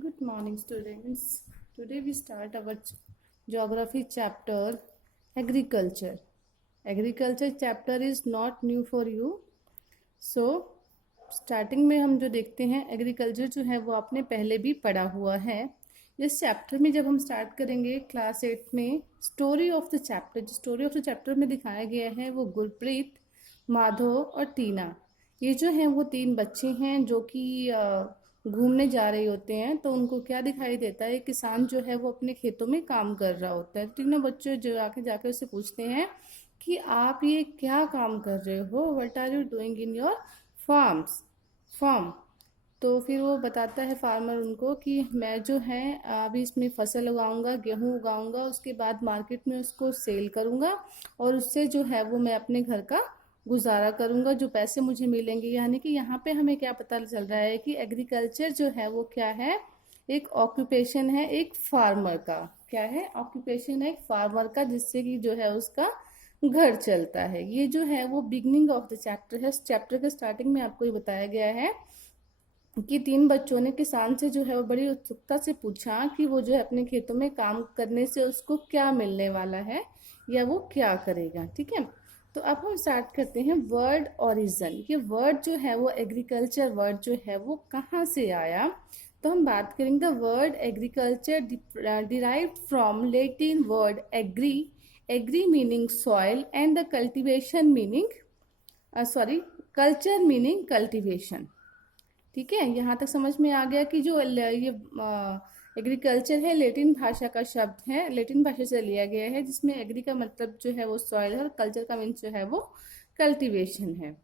Good morning, students. Today we start our geography chapter, agriculture. Agriculture chapter is not new for you. So, starting में हम जो देखते हैं agriculture जो है वो आपने पहले भी पढ़ा हुआ है। इस चैप्टर में जब हम स्टार्ट करेंगे क्लास 8 में स्टोरी ऑफ द चैप्टर, जो स्टोरी ऑफ द चैप्टर में दिखाया गया है वो गुरप्रीत, माधव और टीना, ये जो हैं वो तीन बच्चे हैं जो कि घूमने जा रहे होते हैं। तो उनको क्या दिखाई देता है, किसान जो है वो अपने खेतों में काम कर रहा होता है। तीनों बच्चे जो आके जाकर उससे पूछते हैं कि आप ये क्या काम कर रहे हो, what are you doing in your farm. तो फिर वो बताता है फार्मर उनको कि मैं जो है अभी इसमें फसल उगाऊंगा, गेहूं उगाऊंगा, उसके बाद मार्केट में उसको सेल करूंगा और उससे जो है वो मैं अपने घर का गुजारा करूंगा, जो पैसे मुझे मिलेंगे। यानी कि यहाँ पे हमें क्या पता चल रहा है कि एग्रीकल्चर जो है वो क्या है, एक ऑक्यूपेशन है एक फार्मर का। क्या है? ऑक्यूपेशन है एक फार्मर का, जिससे कि जो है उसका घर चलता है। ये जो है वो बिगनिंग ऑफ द चैप्टर है। चैप्टर के स्टार्टिंग में आपको ये बताया गया है कि तीन बच्चों ने किसान से जो है वो बड़ी उत्सुकता से पूछा कि वो जो है अपने खेतों में काम करने से उसको क्या मिलने वाला है या वो क्या करेगा। ठीक है, तो अब हम स्टार्ट करते हैं वर्ड ओरिजिन। ये वर्ड जो है वो एग्रीकल्चर वर्ड जो है वो कहाँ से आया, तो हम बात करेंगे the word agriculture derived from Latin word agri, agri meaning soil and the cultivation meaning culture meaning cultivation. ठीक है, यहाँ तक समझ में आ गया कि जो ये एग्रीकल्चर है लेटिन भाषा का शब्द है, लेटिन भाषा से लिया गया है, जिसमें एग्री का मतलब जो है वो सॉइल है और कल्चर का मीन्स जो है वो कल्टीवेशन है।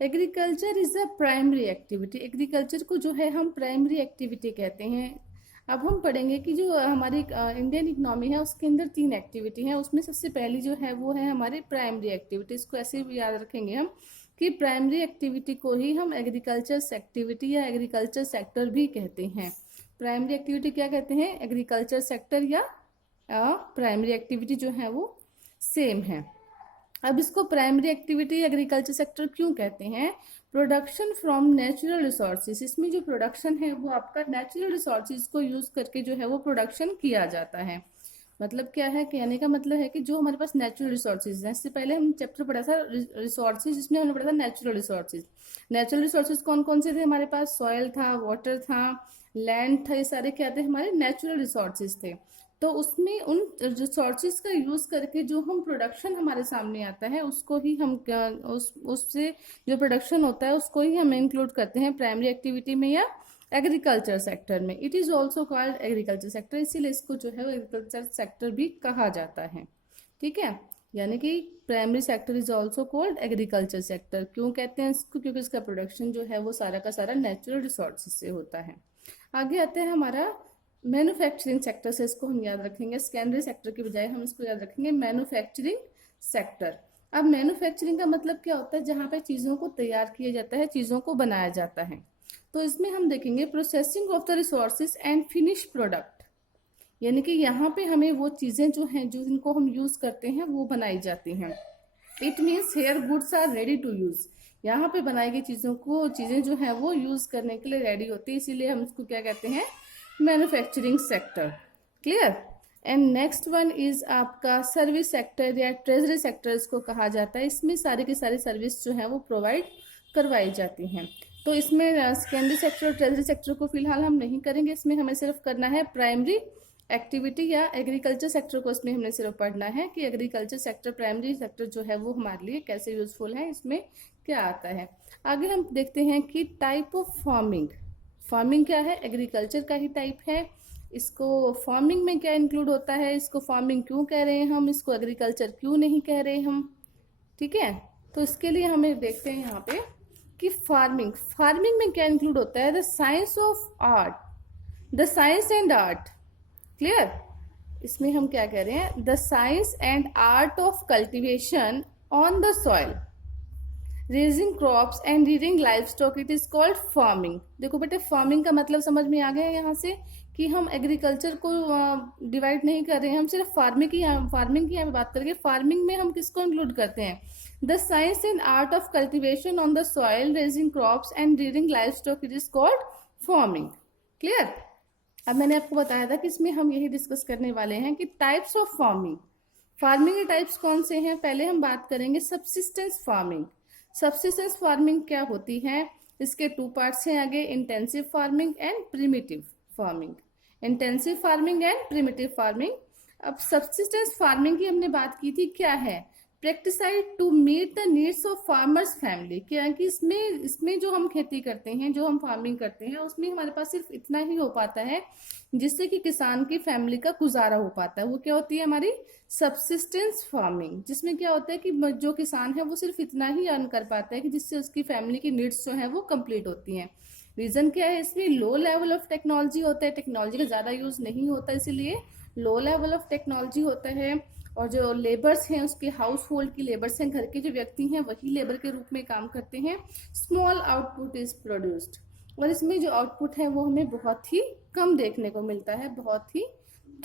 Agriculture is a primary activity, agriculture को जो है हम प्राइमरी एक्टिविटी कहते हैं। अब हम पढ़ेंगे कि जो हमारी इंडियन इकोनॉमी है उसके अंदर तीन एक्टिविटी है, उसमें सबसे पहली जो है वो है हमारी प्राइमरी एक्टिविटी। इसको ऐसे भी याद रखेंगे हम कि प्राइमरी एक्टिविटी को ही हम एग्रीकल्चर एक्टिविटी या एग्रीकल्चर सेक्टर भी कहते हैं। प्राइमरी एक्टिविटी क्या कहते हैं, एग्रीकल्चर सेक्टर या प्राइमरी एक्टिविटी जो है वो सेम है। अब इसको प्राइमरी एक्टिविटी एग्रीकल्चर सेक्टर क्यों कहते हैं? प्रोडक्शन फ्रॉम नेचुरल रिसोर्सेज, इसमें जो प्रोडक्शन है वो आपका नेचुरल रिसोर्सेज को यूज करके जो है वो प्रोडक्शन किया जाता है। मतलब क्या है, कहने का मतलब है कि जो हमारे पास नेचुरल रिसोर्सेज हैं, इससे पहले हम चैप्टर पढ़ा था रिसोर्सेज, जिसमें हमने पढ़ा था नेचुरल रिसोर्सेज। नेचुरल रिसोर्सेज कौन कौन से थे हमारे पास? सॉयल था, वाटर था, लैंड था, ये सारे क्या थे? हमारे नेचुरल रिसोर्सेज थे। तो उसमें उन रिसोर्सेज का यूज करके जो हम प्रोडक्शन हमारे सामने आता है उसको ही हम उससे जो प्रोडक्शन होता है उसको ही हम इंक्लूड करते हैं प्राइमरी एक्टिविटी में या एग्रीकल्चर सेक्टर में। It is also called agriculture sector, इसीलिए इसको जो है वो एग्रीकल्चर सेक्टर भी कहा जाता है। ठीक है, यानी कि primary sector is also called agriculture sector. क्यों कहते हैं इसको? क्योंकि इसका प्रोडक्शन जो है वो सारा का सारा नेचुरल रिसोर्सेज से होता है। आगे आता है हमारा मैन्युफैक्चरिंग सेक्टर, से इसको हम याद रखेंगे, सेकेंडरी सेक्टर की बजाय हम इसको याद रखेंगे मैन्युफैक्चरिंग सेक्टर। अब मैन्युफैक्चरिंग का मतलब क्या होता है? जहाँ पे चीज़ों को तैयार किया जाता है, चीज़ों को बनाया जाता है। तो इसमें हम देखेंगे processing of the resources and finish product, यानी कि यहाँ पे हमें वो चीज़ें जो हैं जो इनको हम यूज़ करते हैं वो बनाई जाती हैं। It means here goods are ready to use, यहाँ पे बनाई गई चीज़ें जो हैं वो यूज़ करने के लिए रेडी होती है, इसीलिए हम इसको क्या कहते हैं? Manufacturing sector. Clear? And next one is आपका सर्विस सेक्टर या ट्रेजरी सेक्टर इसको कहा जाता है। इसमें सारी की सारी सर्विस जो है वो प्रोवाइड करवाई जाती हैं। तो इसमें सेकेंडरी सेक्टर और ट्रेजरी सेक्टर को फिलहाल हम नहीं करेंगे, इसमें हमें सिर्फ करना है प्राइमरी एक्टिविटी या एग्रीकल्चर सेक्टर को। इसमें हमने सिर्फ पढ़ना है कि एग्रीकल्चर सेक्टर, प्राइमरी सेक्टर जो है वो हमारे लिए कैसे यूजफुल है, इसमें क्या आता है। आगे हम देखते हैं कि टाइप ऑफ फार्मिंग। फार्मिंग क्या है? एग्रीकल्चर का ही टाइप है। इसको फार्मिंग में क्या इंक्लूड होता है, इसको फार्मिंग क्यों कह रहे हैं हम, इसको एग्रीकल्चर क्यों नहीं कह रहे हम? ठीक है, तो इसके लिए हमें देखते हैं यहाँ पे कि फार्मिंग में क्या इंक्लूड होता है? The science of art, the science and art. Clear? इसमें हम क्या कह रहे हैं? The science and art of cultivation on the soil, raising crops and reading life stock, it is called farming. देखो बेटे, फार्मिंग का मतलब समझ में आ गया यहाँ से कि हम एग्रीकल्चर को डिवाइड नहीं कर रहे हैं, हम सिर्फ फार्मिंग की यहाँ पे बात करेंगे। फार्मिंग में हम किसको इंक्लूड करते हैं? The science and art of cultivation on the soil, raising crops and reading life stock, it is called farming. Clear? अब मैंने आपको बताया था कि इसमें हम यही डिस्कस करने वाले हैं कि टाइप्स ऑफ फार्मिंग। फार्मिंग के टाइप्स कौन से हैं? पहले हम बात करेंगे सबसिस्टेंस फार्मिंग। सबसिस्टेंस फार्मिंग क्या होती है? इसके टू पार्ट्स हैं आगे, intensive farming and primitive farming. Intensive farming and primitive farming. अब सबसिस्टेंस फार्मिंग की हमने बात की थी, क्या है? Practised to meet the needs of farmers family. क्या है कि इसमें जो हम खेती करते हैं, जो हम फार्मिंग करते हैं, उसमें हमारे पास सिर्फ इतना ही हो पाता है जिससे कि किसान की फैमिली का गुजारा हो पाता है। वो क्या होती है? हमारी सबसिस्टेंस फार्मिंग, जिसमें क्या होता है कि जो किसान है वो सिर्फ इतना ही अर्न कर पाता है कि जिससे उसकी फैमिली की नीड्स जो है वो कंप्लीट होती हैं। रीजन क्या है? इसमें लो लेवल ऑफ टेक्नोलॉजी होता है, टेक्नोलॉजी का ज्यादा यूज नहीं होता, इसीलिए लो लेवल ऑफ टेक्नोलॉजी होता है। और जो लेबर्स हैं, उसके हाउस होल्ड की लेबर्स हैं, घर के जो व्यक्ति हैं वही लेबर के रूप में काम करते हैं। स्मॉल आउटपुट इज प्रोड्यूस्ड, और इसमें जो आउटपुट है वो हमें बहुत ही कम देखने को मिलता है, बहुत ही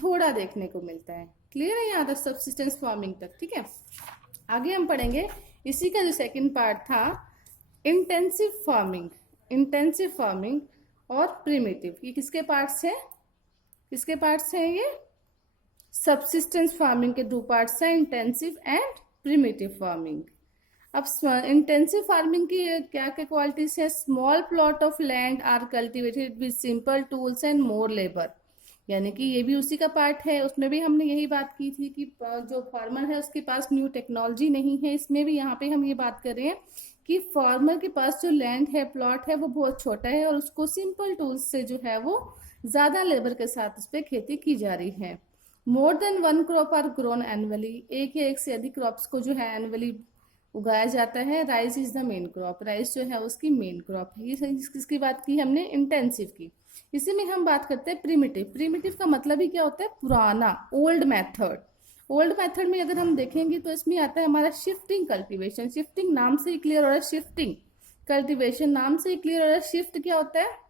थोड़ा देखने को मिलता है। क्लियर है यहाँ तक सबसिस्टेंस फार्मिंग तक? ठीक है, आगे हम पढ़ेंगे इसी का जो सेकंड पार्ट था, इंटेंसिव फार्मिंग। इंटेंसिव फार्मिंग और प्रिमिटिव, ये किसके पार्ट्स हैं? किसके पार्ट्स हैं ये? सबसिस्टेंस फार्मिंग के दो पार्ट्स हैं, इंटेंसिव एंड प्रिमिटिव फार्मिंग। अब इंटेंसिव फार्मिंग की क्या क्या क्वालिटीज है? Small plot of land are cultivated with simple tools and more labour. यानी कि ये भी उसी का पार्ट है, उसमें भी हमने यही बात की थी कि जो फार्मर है उसके पास न्यू टेक्नोलॉजी नहीं है। इसमें भी यहाँ पे हम ये बात कर रहे हैं कि फार्मर के पास जो लैंड है, प्लॉट है, वो बहुत छोटा है और उसको सिंपल टूल्स से जो है वो ज्यादा लेबर के साथ उस पर खेती की जा रही है। More than one crop are grown annually, एक या एक से अधिक क्रॉप्स को जो है एनुअली उगाया जाता है। Rice is the main crop, rice जो है उसकी मेन क्रॉप है। ये किसकी बात की हमने? इंटेंसिव की। इसी में हम बात करते हैं प्रिमिटिव। प्रिमिटिव का मतलब ही क्या होता है? पुराना, ओल्ड मेथड। ओल्ड मेथड में अगर हम देखेंगे तो इसमें आता है हमारा शिफ्टिंग कल्टीवेशन। शिफ्टिंग नाम से ही क्लियर हो रहा है, शिफ्टिंग। कल्टीवेशन नाम से ही क्लियर हो रहा है। शिफ्ट क्या होता है?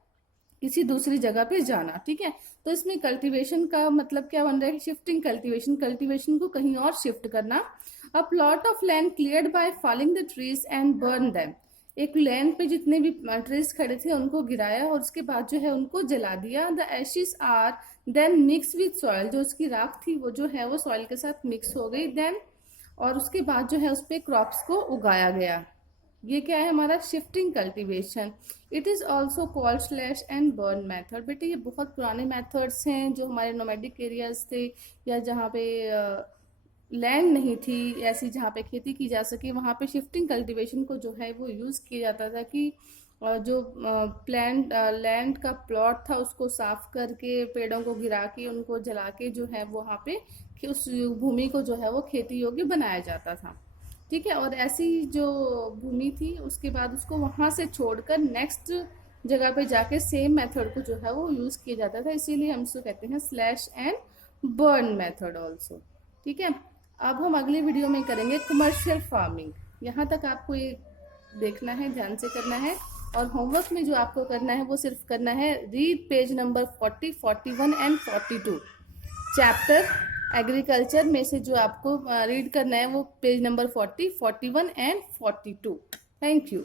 किसी दूसरी जगह पे जाना। ठीक है, तो इसमें कल्टीवेशन का मतलब क्या बन रहा है? शिफ्टिंग कल्टीवेशन, कल्टीवेशन को कहीं और शिफ्ट करना। A plot of land cleared by falling the trees and burn them. एक लैंड पे जितने भी ट्रीज खड़े थे उनको गिराया और उसके बाद जो है उनको जला दिया। The ashes are then mix with soil, जो उसकी राख थी वो जो है वो सॉइल के साथ मिक्स हो गई। देन और उसके बाद जो है उस पे क्रॉप्स को उगाया गया। ये क्या है? हमारा shifting cultivation. It is also called slash and burn method. बेटे ये बहुत पुराने मेथड्स हैं जो हमारे नोमैडिक एरियाज थे या जहाँ पे लैंड नहीं थी ऐसी जहाँ पे खेती की जा सके, वहाँ पे शिफ्टिंग कल्टीवेशन को जो है वो यूज किया जाता था कि जो प्लांट लैंड का प्लॉट था उसको साफ करके, पेड़ों को गिरा के, उनको जला के जो है वहाँ पे उस भूमि को जो है वो खेती योग्य बनाया जाता था। ठीक है, और ऐसी जो भूमि थी उसके बाद उसको वहां से छोड़कर नेक्स्ट जगह पे जाके सेम मेथड को जो है वो यूज किया जाता था, इसीलिए हम इसको कहते हैं slash and burn method also. ठीक है, अब हम अगले वीडियो में करेंगे कमर्शियल फार्मिंग। यहाँ तक आपको ये देखना है, ध्यान से करना है, और होमवर्क में जो आपको करना है वो सिर्फ करना है read page number 40, 41 and 42 chapter agriculture में से जो आपको रीड करना है वो page number 40, 41 and 42। Thank you.